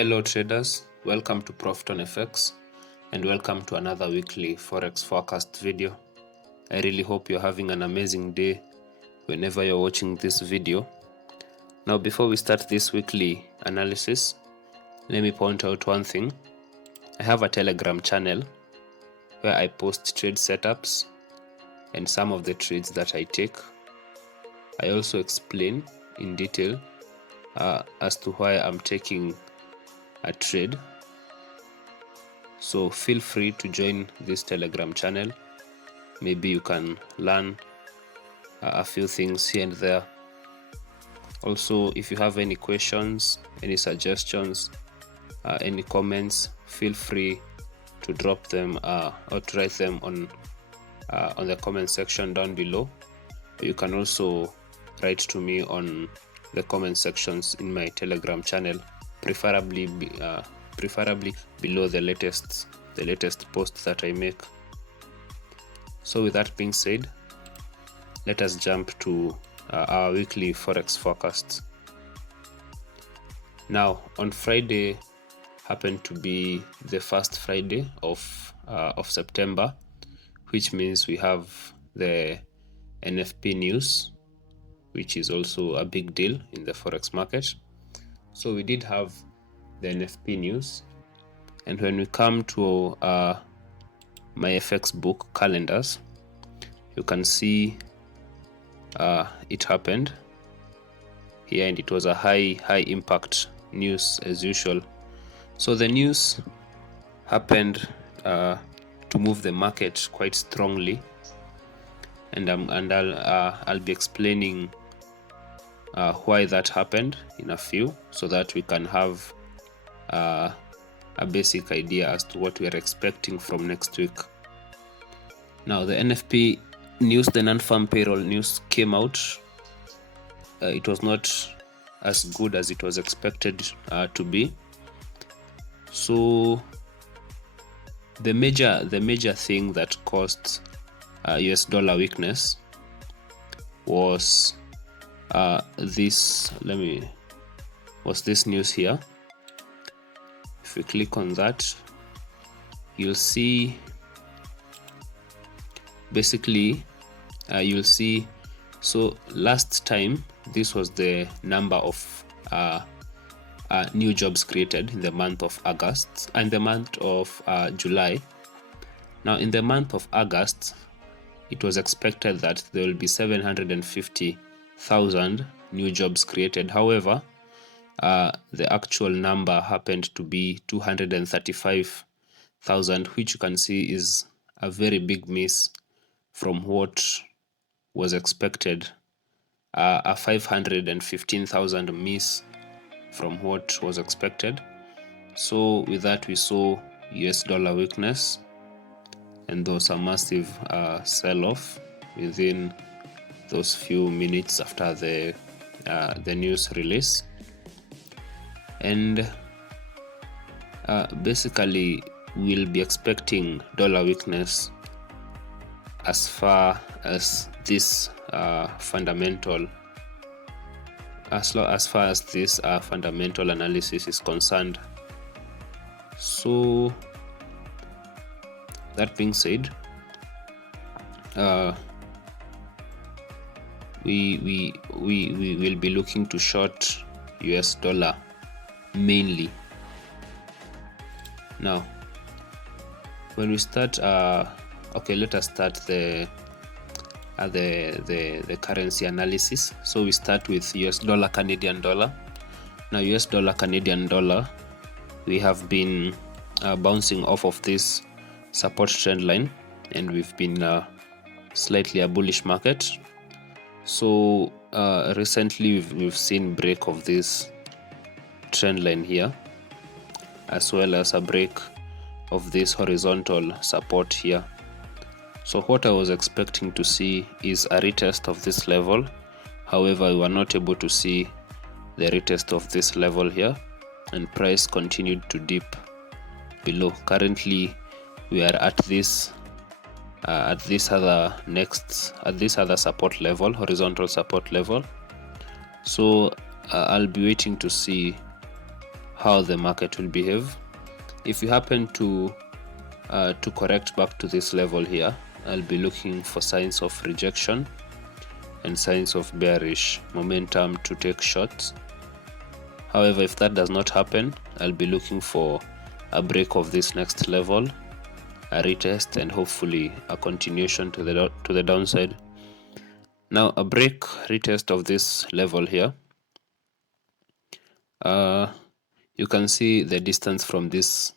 Hello traders, welcome to Profit on FX and welcome to another weekly Forex forecast video. I really hope you're having an amazing day whenever you're watching this video. Now before we start this weekly analysis, let me point out one thing. I have a Telegram channel where I post trade setups and some of the trades that I take. I also explain in detail as to why I'm taking a trade. So feel free to join this Telegram channel. Maybe you can learn a few things here and there. Also, if you have any questions, any suggestions, any comments, feel free to drop them or to write them on the comment section down below. You can also write to me on the comment sections in my Telegram channel, preferably below the latest post that I make. So with that being said, let us jump to our weekly Forex forecasts. Now on Friday happened to be the first Friday of September, which means we have the NFP news, which is also a big deal in the Forex market. So we did have the NFP news, and when we come to my FX book calendars, you can see it happened here, and it was a high impact news as usual. So the news happened to move the market quite strongly, and I'll be explaining why that happened in a few, so that we can have a basic idea as to what we are expecting from next week. Now the NFP news, the non-farm payroll news, came out. It was not as good as it was expected to be. So the major thing that caused US dollar weakness was this news here. If we click on that, you'll see basically you'll see, so last time this was the number of new jobs created in the month of August and the month of July. Now in the month of August, it was expected that there will be 750,000 new jobs created. However, the actual number happened to be 235,000, which you can see is a very big miss from what was expected, a 515,000 miss from what was expected. So with that, we saw US dollar weakness, and there was a massive sell-off within those few minutes after the news release. And basically we'll be expecting dollar weakness as far as this fundamental analysis is concerned. So that being said, we will be looking to short US dollar mainly. Now when we start, okay, let us start the currency analysis. So we start with US dollar Canadian dollar. Now US dollar Canadian dollar, we have been bouncing off of this support trend line, and we've been slightly a bullish market. So recently we've seen break of this trend line here, as well as a break of this horizontal support here. So what I was expecting to see is a retest of this level. However, we were not able to see the retest of this level here, and price continued to dip below. Currently we are at this other support level, horizontal support level. So I'll be waiting to see how the market will behave. If you happen to correct back to this level here, I'll be looking for signs of rejection and signs of bearish momentum to take shots. However, if that does not happen, I'll be looking for a break of this next level, a retest, and hopefully a continuation to the downside. Now, a break retest of this level here, you can see the distance from this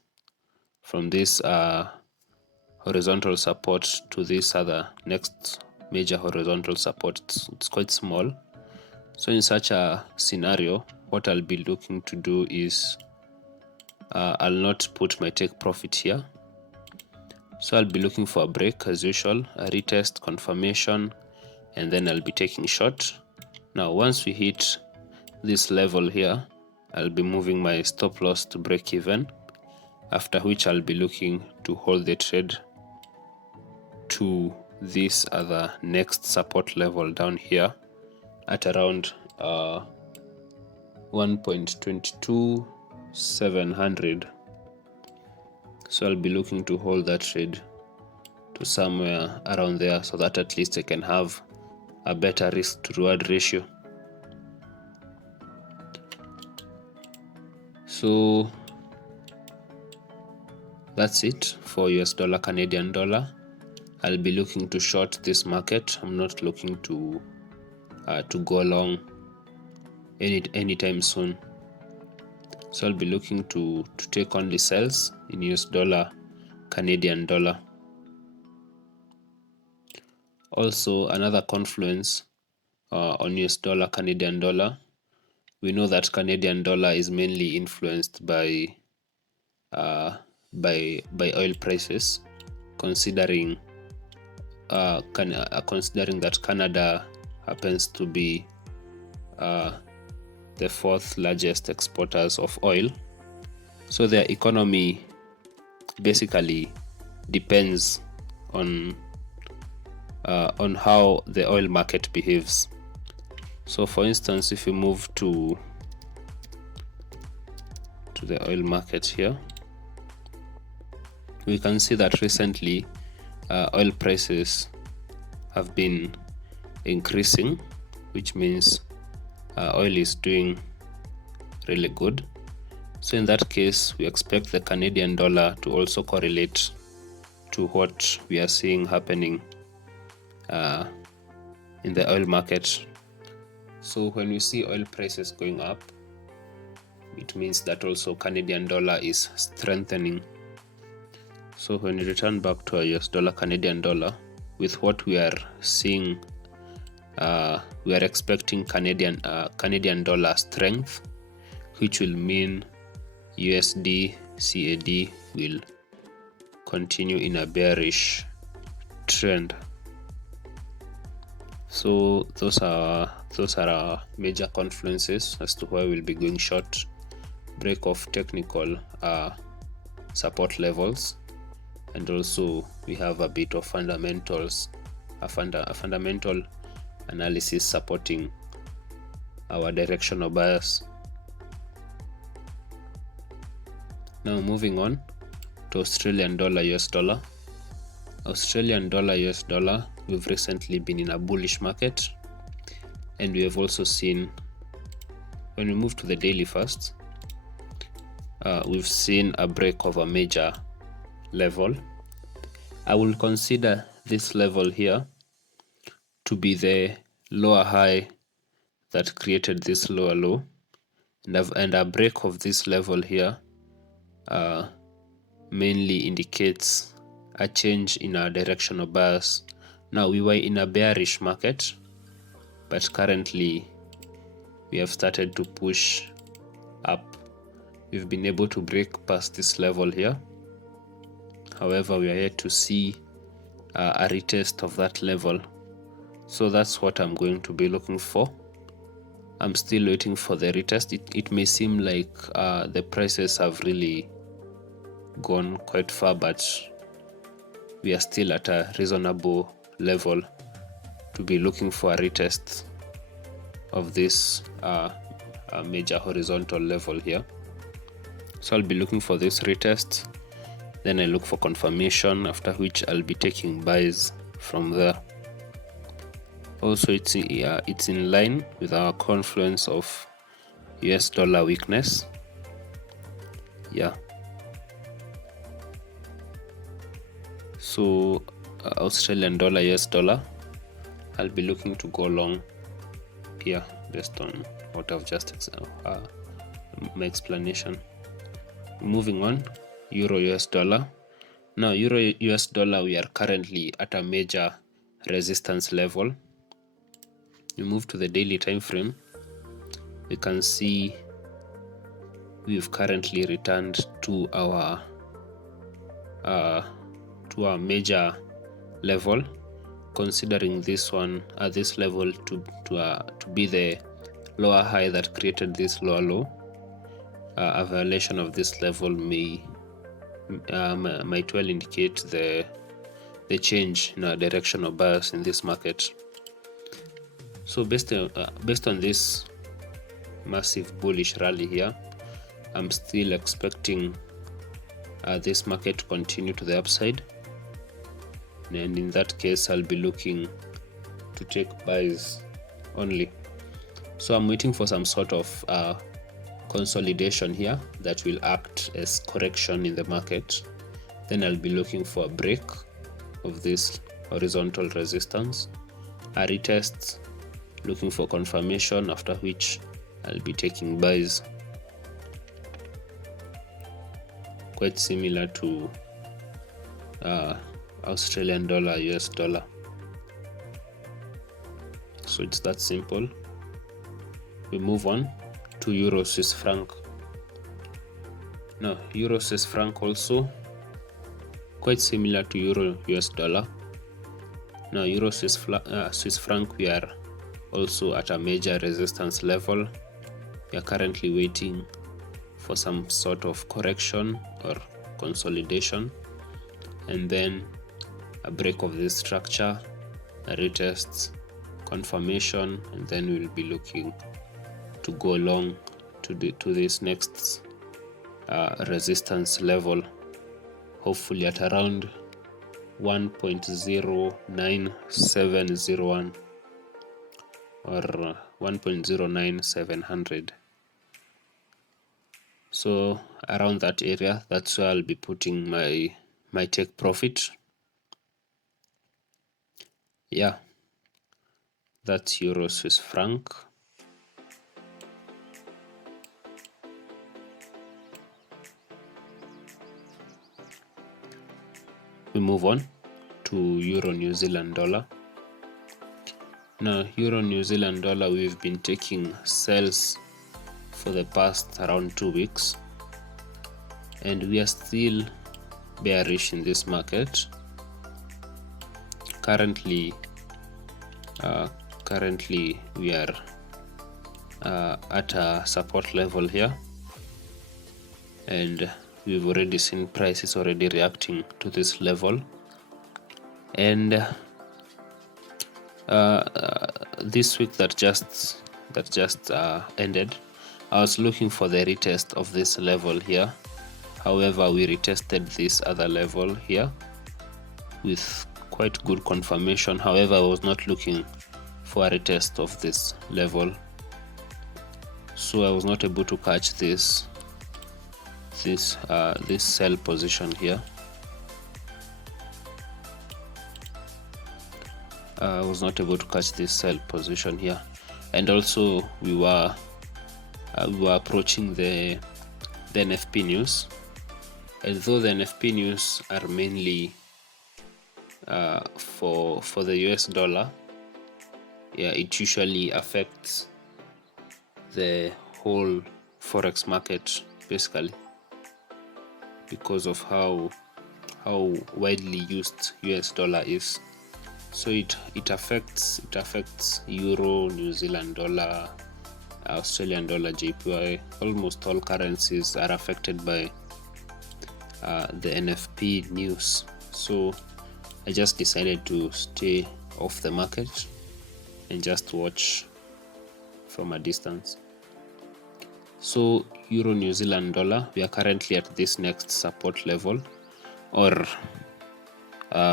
horizontal support to this other next major horizontal support. It's quite small. So in such a scenario, what I'll be looking to do is I'll not put my take profit here. So I'll be looking for a break as usual, a retest, confirmation, and then I'll be taking short. Now once we hit this level here, I'll be moving my stop loss to break even, after which I'll be looking to hold the trade to this other next support level down here at around 1.22700. So I'll be looking to hold that trade to somewhere around there, so that at least I can have a better risk to reward ratio. So that's it for US dollar, Canadian dollar. I'll be looking to short this market. I'm not looking to go long anytime soon. So I'll be looking to take only sales in US dollar, Canadian dollar. Also, another confluence on US dollar, Canadian dollar. We know that Canadian dollar is mainly influenced by oil prices, considering that Canada happens to be the fourth largest exporters of oil. So their economy basically depends on how the oil market behaves. So for instance, if you move to the oil market here, we can see that recently oil prices have been increasing, which means oil is doing really good. So in that case, we expect the Canadian dollar to also correlate to what we are seeing happening in the oil market. So when we see oil prices going up, it means that also Canadian dollar is strengthening. So when we return back to our US dollar, Canadian dollar, with what we are seeing, we are expecting Canadian dollar strength, which will mean USDCAD will continue in a bearish trend. So those are our major confluences as to why we'll be going short. Break of technical support levels, and also we have a bit of fundamentals, a fundamental analysis supporting our directional bias. Now moving on to Australian dollar, US dollar. Australian dollar, US dollar, we've recently been in a bullish market, and we have also seen, when we move to the daily first, we've seen a break of a major level. I will consider this level here to be the lower high that created this lower low, and a break of this level here mainly indicates a change in our directional bias. Now, we were in a bearish market, but currently we have started to push up. We've been able to break past this level here. However, we are yet to see a retest of that level. So that's what I'm going to be looking for. I'm still waiting for the retest. It may seem like the prices have really gone quite far, but we are still at a reasonable level to be looking for a retest of this major horizontal level here. So I'll be looking for this retest, then I look for confirmation, after which I'll be taking buys from there. Also, it's in line with our confluence of US dollar weakness. Yeah. So Australian dollar, US dollar, I'll be looking to go long here based on what I've just my explanation. Moving on, Euro US dollar. Now Euro US dollar, we are currently at a major resistance level. We move to the daily time frame. We can see we've currently returned to our major level, considering this one at this level to be the lower high that created this lower low. A violation of this level might well indicate the change in our direction of bias in this market. So based on this massive bullish rally here, I'm still expecting this market to continue to the upside, and in that case I'll be looking to take buys only. So I'm waiting for some sort of consolidation here that will act as correction in the market. Then I'll be looking for a break of this horizontal resistance, a retest, looking for confirmation, after which I'll be taking buys. Quite similar to Australian dollar, US dollar. So it's that simple. We move on to Euro Swiss franc. Now Euro Swiss franc also quite similar to Euro US dollar. Now Euro Swiss franc, we are also at a major resistance level. We are currently waiting for some sort of correction or consolidation, and then a break of this structure, a retest, confirmation, and then we'll be looking to go along to this next resistance level, hopefully at around 1.09701 or 1.09700. So around that area, that's where I'll be putting my take profit. Yeah, that's Euro Swiss franc. We move on to Euro New Zealand dollar. Now Euro New Zealand dollar, we've been taking sells for the past around 2 weeks, and we are still bearish in this market. Currently we are at a support level here, and we've already seen prices already reacting to this level. And this week that just ended, I was looking for the retest of this level here. However, we retested this other level here with quite good confirmation. However, I was not looking for a retest of this level, so I was not able to catch this sell position here. I was not able to catch this sell position here, and also we were approaching the NFP news, and though the NFP news are mainly for the US dollar, yeah, it usually affects the whole forex market basically, because of how widely used US dollar is. So it affects Euro, New Zealand dollar, Australian dollar, JPY. Almost all currencies are affected by the NFP news. So I just decided to stay off the market and just watch from a distance. So Euro New Zealand dollar, we are currently at this next support level, or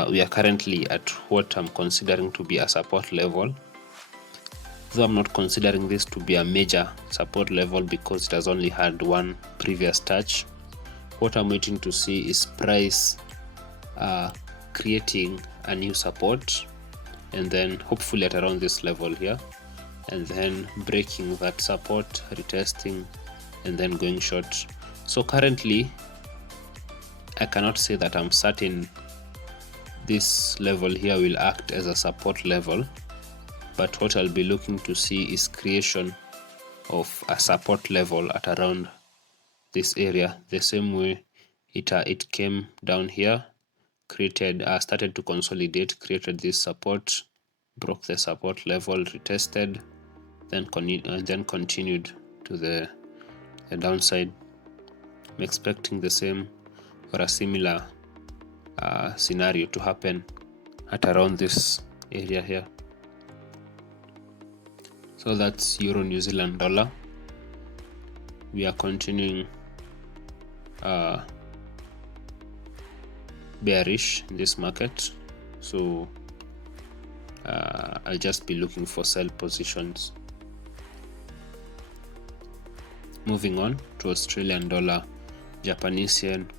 we are currently at what I'm considering to be a support level, though I'm not considering this to be a major support level because it has only had one previous touch. What I'm waiting to see is price creating a new support, and then hopefully at around this level here, and then breaking that support, retesting, and then going short. So currently I cannot say that I'm certain this level here will act as a support level, but what I'll be looking to see is creation of a support level at around this area, the same way it came down here, created started to consolidate, created this support, broke the support level, retested, then continued to the downside. I'm expecting the same or a similar scenario to happen at around this area here. So that's Euro New Zealand dollar. We are continuing bearish in this market, so I'll just be looking for sell positions. Moving on to Australian dollar, Japanese yen.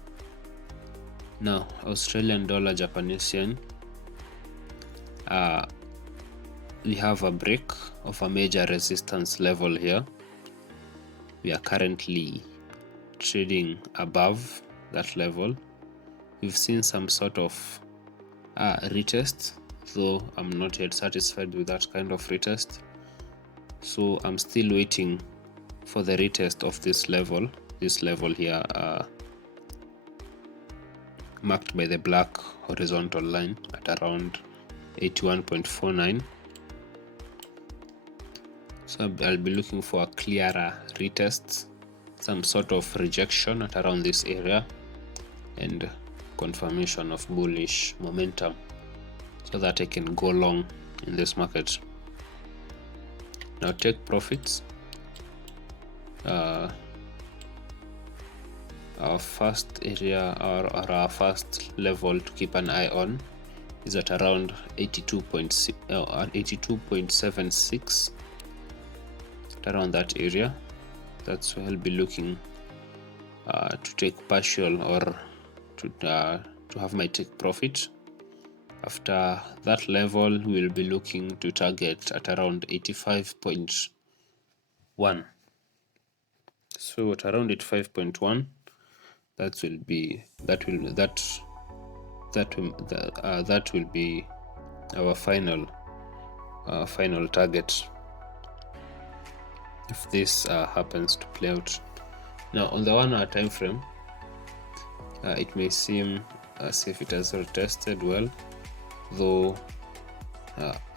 Now Australian dollar, Japanese yen, we have a break of a major resistance level here. We are currently trading above that level. We've seen some sort of retest, though I'm not yet satisfied with that kind of retest, so I'm still waiting for the retest of this level here, marked by the black horizontal line at around 81.49. So I'll be looking for a clearer retest, some sort of rejection at around this area, and confirmation of bullish momentum so that I can go long in this market. Now take profits. Our first area or our first level to keep an eye on is at around 82.76, around that area. That's where I'll be looking to take partial or to have my take profit. After that level, we'll be looking to target at around 85.1. So at around 85.1, that will be our final target if this happens to play out. Now on the 1 hour time frame, it may seem as if it has retested well, though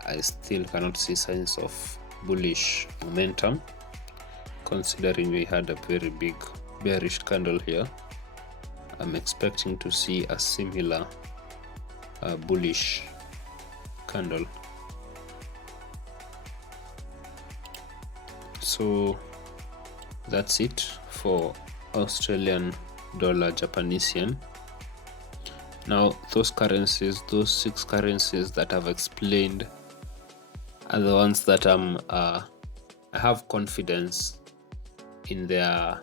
I still cannot see signs of bullish momentum, considering we had a very big bearish candle here. I'm expecting to see a similar bullish candle. So that's it for Australian dollar, Japanese yen. Now those 6 currencies that I've explained are the ones that I have confidence in the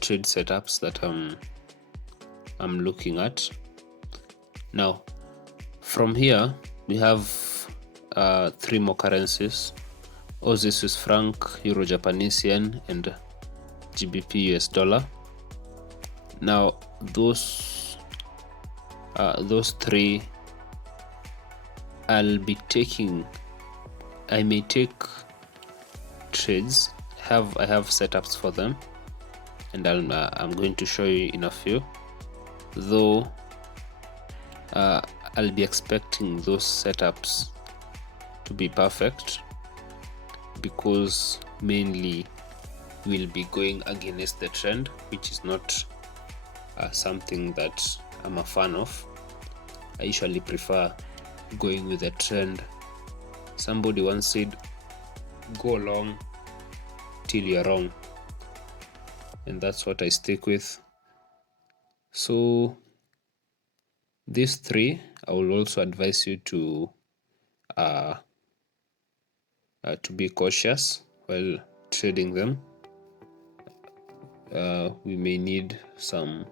trade setups that I'm looking at. Now from here we have 3 more currencies: Aussie Swiss franc, Euro Japanese yen, and GBP US dollar. Now those 3 I may take trades. I have setups for them, and I'm going to show you in a few, though I'll be expecting those setups to be perfect, because mainly we'll be going against the trend, which is not something that I'm a fan of. I usually prefer going with the trend. Somebody once said, go long till you're wrong. and that's what I stick with. So these three, I will also advise you to be cautious while trading them. We may need some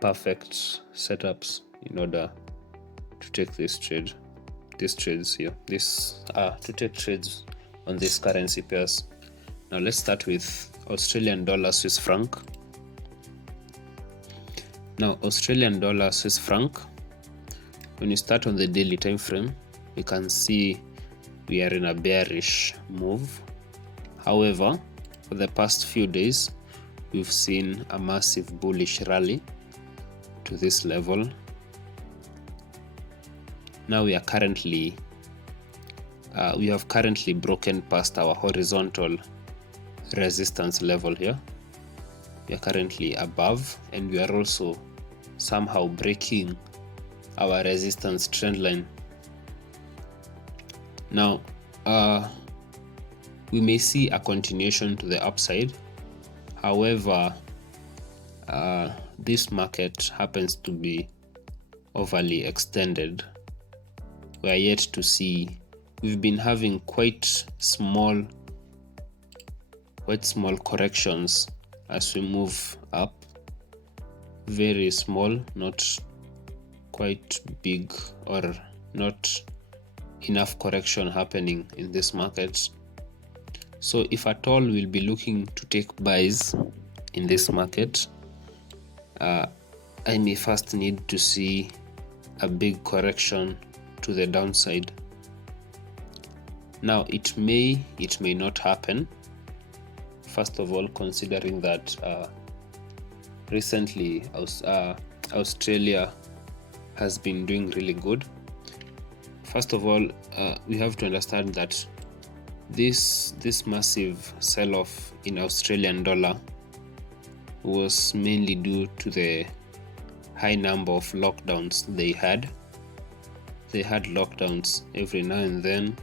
perfect setups in order to take these trades here. To take trades on these currency pairs. Now let's start with Australian dollar Swiss franc. Now Australian dollar Swiss franc, when you start on the daily time frame, you can see we are in a bearish move. However, for the past few days, we've seen a massive bullish rally to this level. Now we have currently broken past our horizontal resistance level here. We are currently above, and we are also somehow breaking our resistance trend line. Now we may see a continuation to the upside. However, this market happens to be overly extended. We are yet to see. We've been having quite small corrections as we move up. Very small, not quite big or not enough correction happening in this market. So if at all we'll be looking to take buys in this market, I may first need to see a big correction to the downside. Now it may not happen. First of all, considering that recently Australia has been doing really good. First of all, we have to understand that this massive sell-off in Australian dollar was mainly due to the high number of lockdowns they had. They had lockdowns every now and then,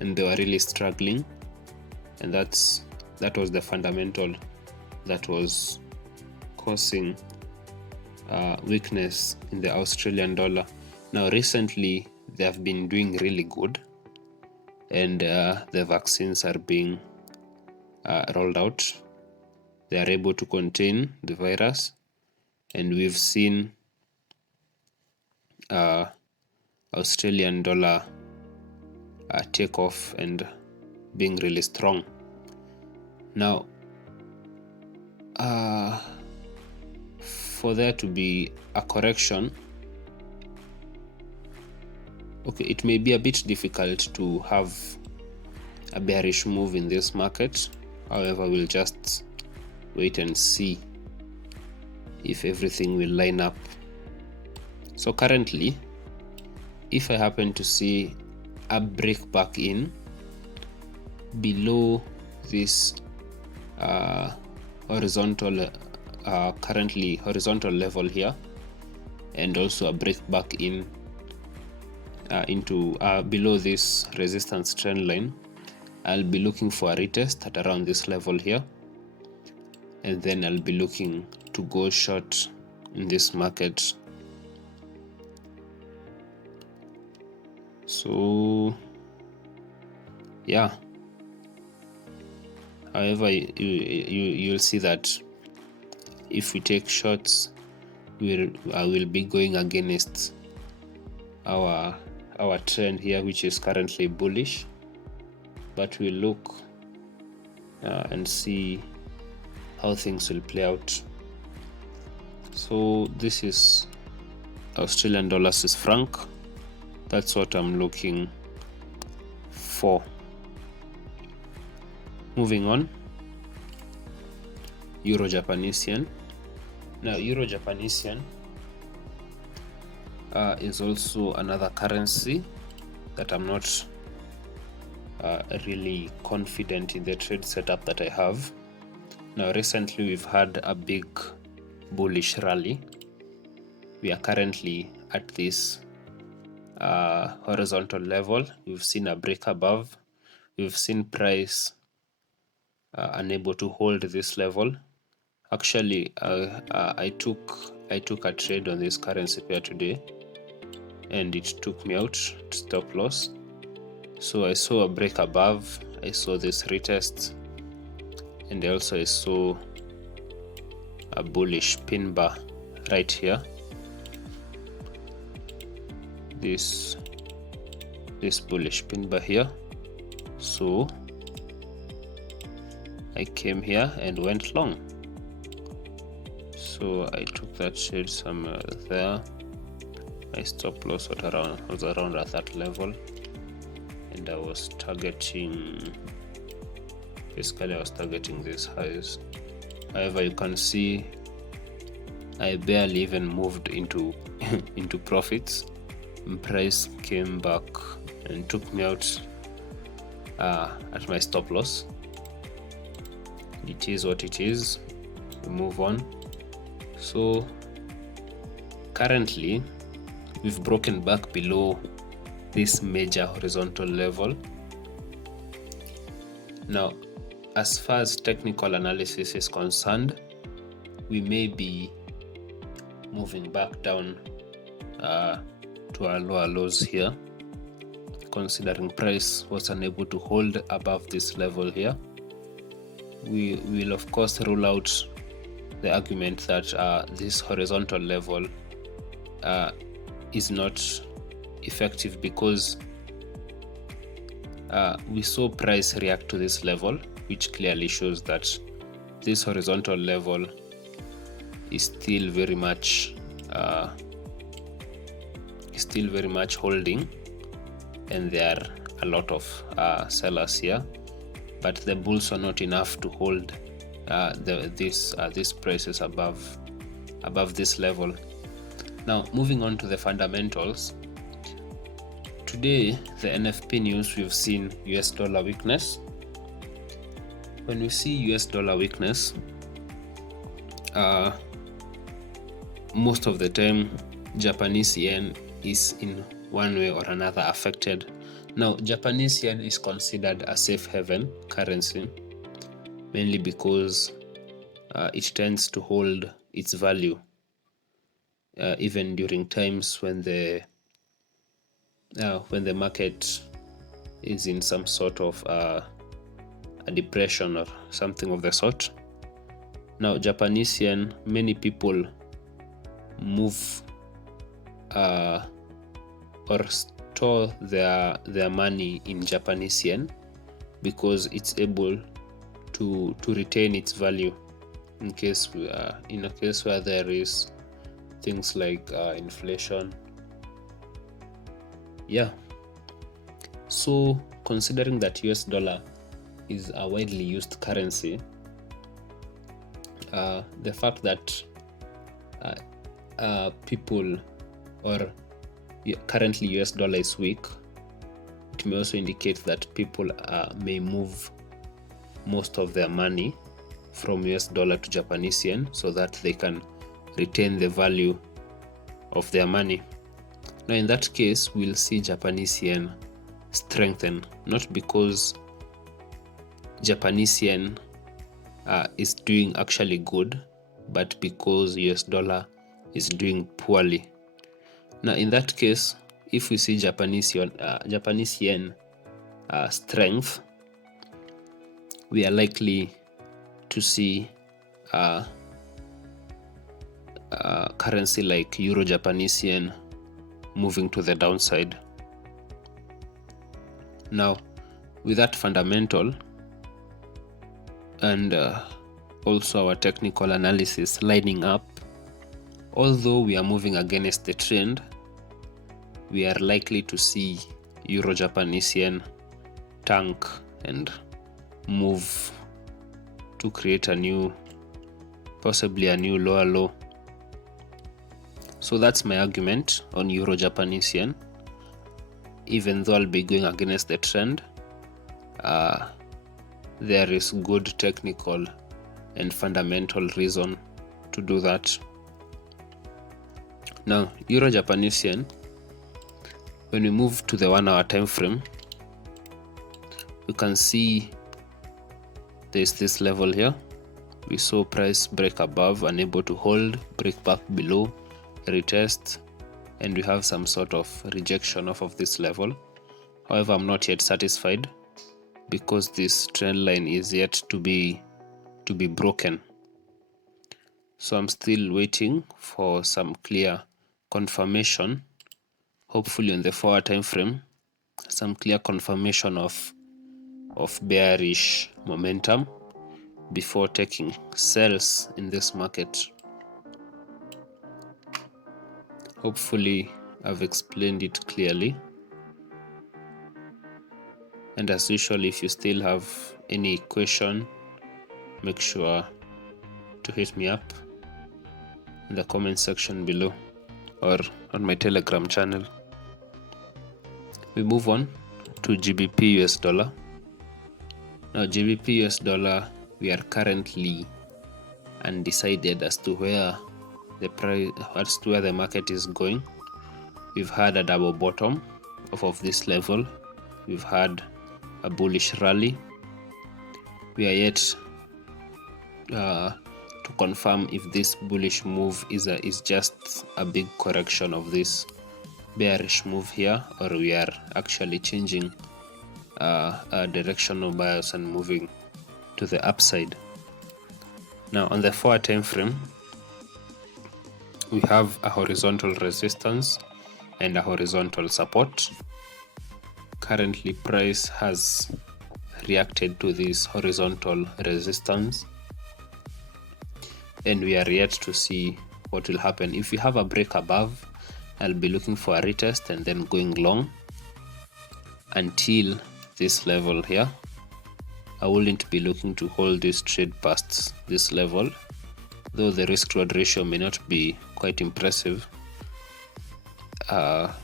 and they were really struggling, and that was the fundamental that was causing weakness in the Australian dollar. Now recently they have been doing really good, and the vaccines are being rolled out. They are able to contain the virus, and we've seen Australian dollar take off and being really strong. Now for there to be a correction, okay, it may be a bit difficult to have a bearish move in this market. However, we'll just wait and see if everything will line up. So currently, if I happen to see a break back in below this currently horizontal level here, and also a break back in into below this resistance trend line, I'll be looking for a retest at around this level here, and then I'll be looking to go short in this market. So yeah, however, you'll see that if we take shorts, I will be going against our trend here, which is currently bullish, but we'll look and see how things will play out. So this is Australian dollar Swiss franc. That's what I'm looking for. Moving on, Euro-Japanese yen. Now Euro-Japanese yen is also another currency that I'm not really confident in the trade setup that I have. Now recently we've had a big bullish rally. We are currently at this horizontal level. We've seen a break above. We've seen price unable to hold this level. Actually, I took a trade on this currency pair today, and it took me out to stop loss. So I saw a break above, I saw this retest, and also I saw a bullish pin bar right here. This bullish pin bar here. So I came here and went long. So I took that trade somewhere there. My stop loss was around at that level, and I was targeting, basically I was targeting these highs. However, you can see I barely even moved into into profits. Price came back and took me out at my stop loss. It is what it is. We move on. So currently we've broken back below this major horizontal level. Now, as far as technical analysis is concerned, we may be moving back down to our lower lows here, considering price was unable to hold above this level here. We will of course rule out the argument that this horizontal level is not effective, because we saw price react to this level, which clearly shows that this horizontal level is still very much holding, and there are a lot of sellers here, but the bulls are not enough to hold these prices above this level. Now, moving on to the fundamentals. Today, the NFP news, we've seen US dollar weakness. When we see US dollar weakness, most of the time Japanese yen is in one way or another affected. Now, Japanese yen is considered a safe haven currency, mainly because it tends to hold its value even during times when the market is in some sort of a depression or something of the sort. Now, Japanese yen, many people move or store their money in Japanese yen because it's able to retain its value in a case where there is things like inflation. Yeah. So considering that US dollar is a widely used currency, the fact that people, or currently US dollar is weak, it may also indicate that people may move most of their money from US dollar to Japanese yen so that they can retain the value of their money. Now, in that case, we'll see Japanese yen strengthen, not because Japanese yen is doing actually good, but because US dollar is doing poorly. Now, in that case, if we see Japanese yen strength, we are likely to see currency like Euro Japanese yen moving to the downside. Now, with that fundamental and also our technical analysis lining up, although we are moving against the trend, we are likely to see Euro Japanese yen tank and move to create possibly a new lower low. So that's my argument on Euro Japanese yen. Even though I'll be going against the trend, there is good technical and fundamental reason to do that. Now, Euro Japanese yen, when we move to the 1 hour time frame, we can see there's this level here. We saw price break above, unable to hold, break back below, retest, and we have some sort of rejection off of this level. However, I'm not yet satisfied because this trend line is yet to be broken. So I'm still waiting for some clear confirmation, hopefully on the 4-hour time frame, some clear confirmation of bearish momentum before taking sells in this market. Hopefully I've explained it clearly, and as usual, if you still have any question, make sure to hit me up in the comment section below or on my Telegram channel. We move on to GBP US dollar. Now GBP US dollar, we are currently undecided as to where the price, as to where the market is going. We've had a double bottom off of this level. We've had a bullish rally. We are yet to confirm if this bullish move is just a big correction of this bearish move here, or we are actually changing a directional bias and moving to the upside. Now on the 4-hour time frame, we have a horizontal resistance and a horizontal support. Currently price has reacted to this horizontal resistance, and we are yet to see what will happen. If we have a break above, I'll be looking for a retest and then going long until this level here. I wouldn't be looking to hold this trade past this level, though the risk reward ratio may not be quite impressive. To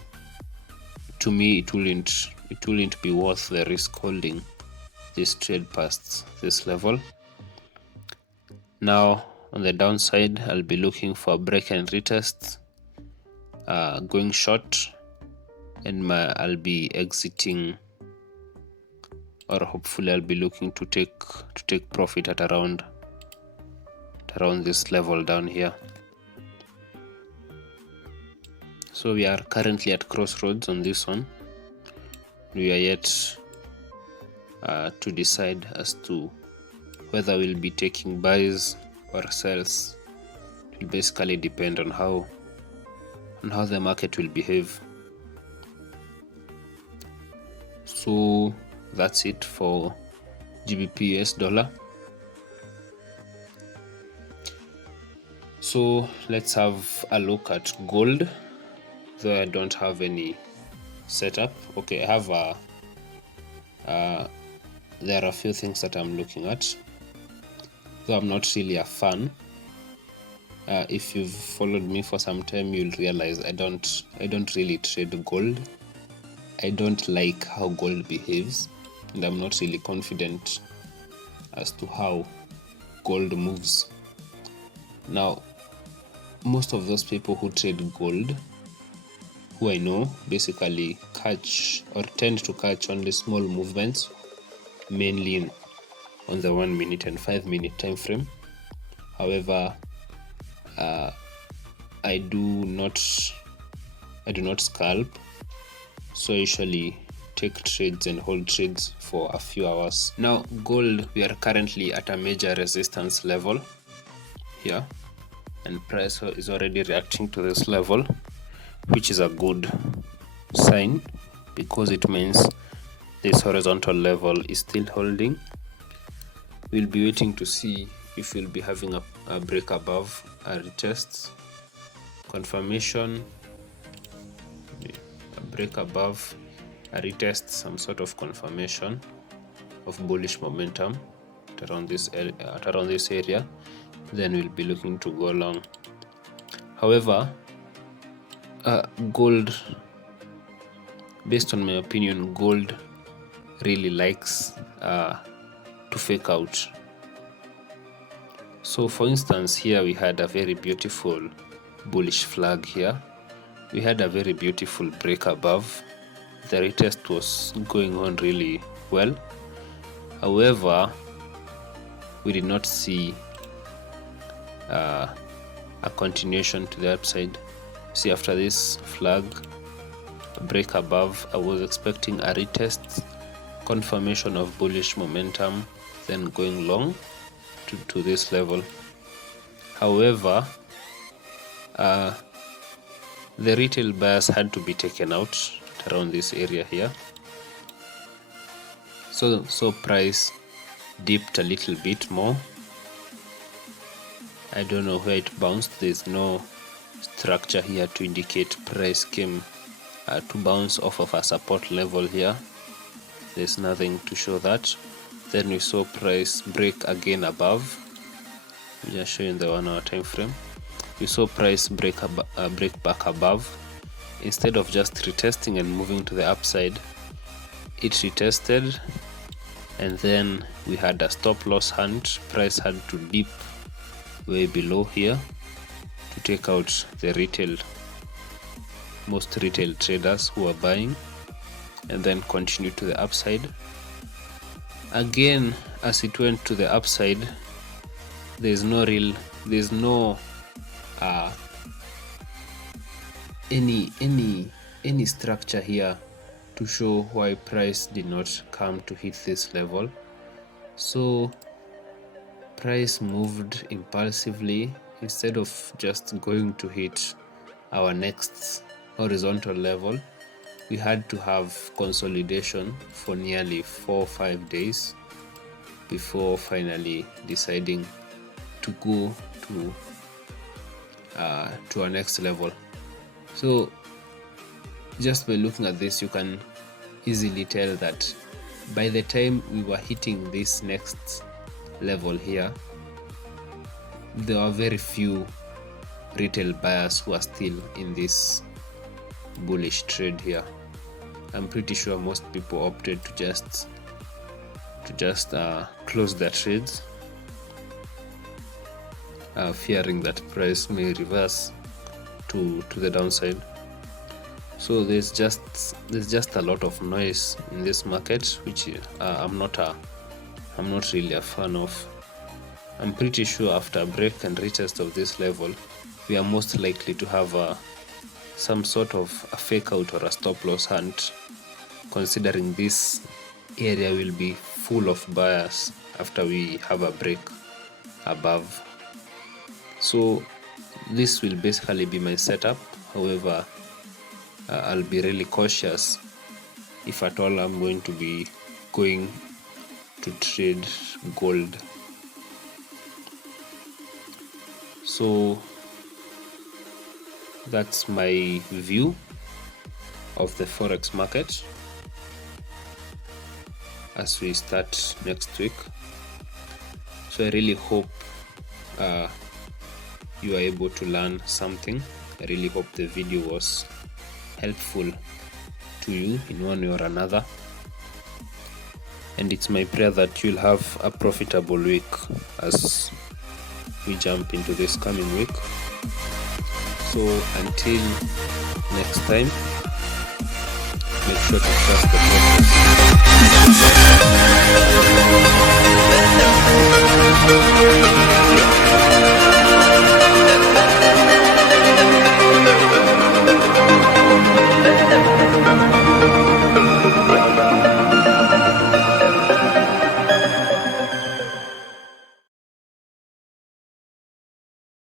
me, it wouldn't be worth the risk holding this trade past this level. Now on the downside, I'll be looking for a break and retest, going short, and I'll be exiting, or hopefully I'll be looking to take profit at around this level down here. So we are currently at crossroads on this one. We are yet to decide as to whether we'll be taking buys or sells. It will basically depend on how the market will behave. So that's it for GBP US dollar. So let's have a look at gold, though I don't have any setup. Okay, I have there are a few things that I'm looking at, though I'm not really a fan. If you've followed me for some time, you'll realize I don't really trade gold. I don't like how gold behaves, and I'm not really confident as to how gold moves. Now, most of those people who trade gold, who I know, basically catch or tend to catch only small movements, mainly on the 1 minute and 5 minute time frame. However, I do not scalp, so I usually take trades and hold trades for a few hours. Now gold, we are currently at a major resistance level here, and price is already reacting to this level, which is a good sign because it means this horizontal level is still holding. We'll be waiting to see if we'll be having a break above, a retest, confirmation, a break above, a retest, some sort of confirmation of bullish momentum at around this area, then we'll be looking to go long. However, gold, based on my opinion, gold really likes to fake out. So for instance, here we had a very beautiful bullish flag here. We had a very beautiful break above. The retest was going on really well. However, we did not see a continuation to the upside. See, after this flag break above, I was expecting a retest, confirmation of bullish momentum, then going long to this level. However, the retail buyers had to be taken out around this area here, so price dipped a little bit more. I don't know where it bounced. There's no structure here to indicate price came to bounce off of a support level here. There's nothing to show that. Then we saw price break again above. I'm just showing the 1 hour time frame. We saw price break back above. Instead of just retesting and moving to the upside, it retested, and then we had a stop loss hunt. Price had to dip way below here to take out the most retail traders who are buying, and then continue to the upside. Again, as it went to the upside, there's no any structure here to show why price did not come to hit this level. So price moved impulsively. Instead of just going to hit our next horizontal level, we had to have consolidation for nearly 4 or 5 days before finally deciding to go to our next level. So just by looking at this, you can easily tell that by the time we were hitting this next level here, there are very few retail buyers who are still in this bullish trade here. I'm pretty sure most people opted to just close their trades, fearing that price may reverse to the downside. So there's just a lot of noise in this market, which I'm not really a fan of. I'm pretty sure after a break and retest of this level, we are most likely to have some sort of a fake out or a stop loss hunt, considering this area will be full of buyers after we have a break above. So this will basically be my setup. However, I'll be really cautious if at all I'm going to be going to trade gold. So that's my view of the Forex market as we start next week. So I really hope you are able to learn something. I really hope the video was helpful to you in one way or another, and it's my prayer that you'll have a profitable week as we jump into this coming week. So until next time, make sure to trust the process.